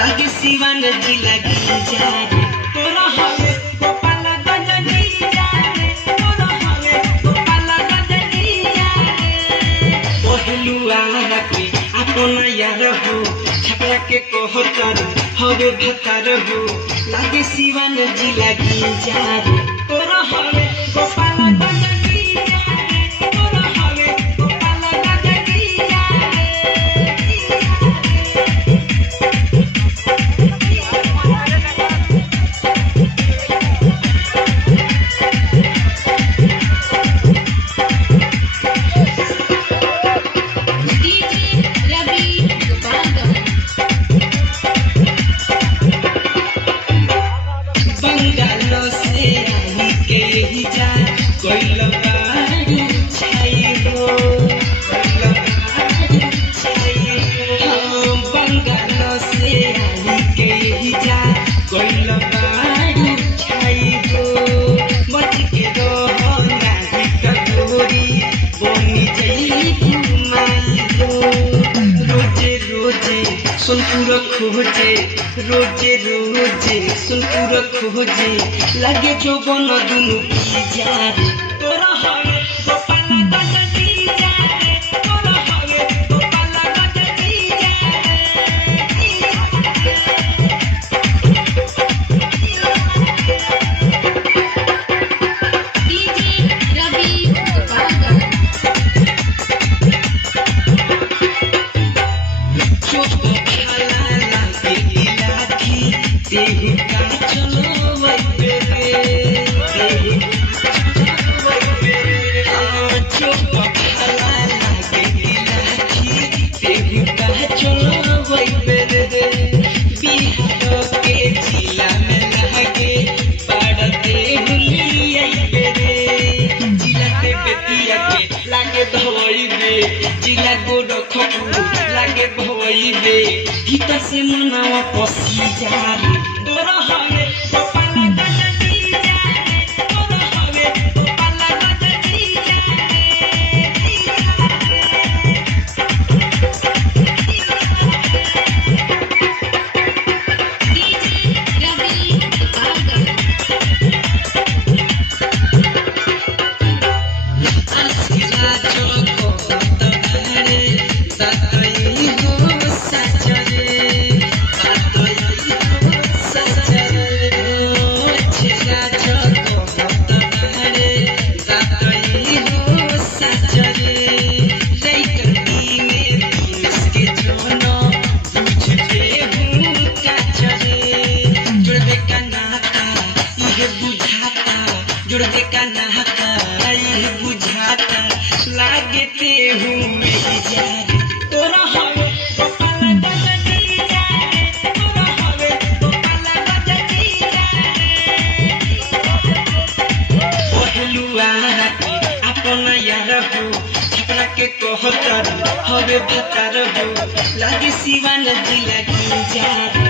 लागे सिवान जिला गिंजा रे तोरा हवे गोपाल गंजिया रे तोरा हवे गोपाल गंजिया रे पहलुआ के अपना यार हो छपरा के कहतर हवे भतर हो लागे सिवान जिला गिंजा रे तोरा हवे गोपाल गंजिया रे तोरा हवे गोपाल गंजिया सुनपुर खोजे रोजे रोजे सुनपुर खोजे लगे जोबन दुनु की जा रे तोरा हवे गोपाल गंजिया रे तोरा हवे गोपाल गंजिया डीजे रवि गोपाल जिला गोरखपुर लागे भइबे भीतर से मनावा पसी जा रे तोरा हवे गोपाल गंजिया रे तोरा हवे गोपाल गंजिया डीजे रवि गोपाल असला चोको जुड़े का नाता ये बुझाता लागते हूँ मेरी जान तोरा हवे गोपाल गंजिया रे तोरा हवे गोपाल गंजिया पहलुआ के अपना यार हो छपरा के कहतर हवे भतर हो लागे सिवान जिला गिंजा रे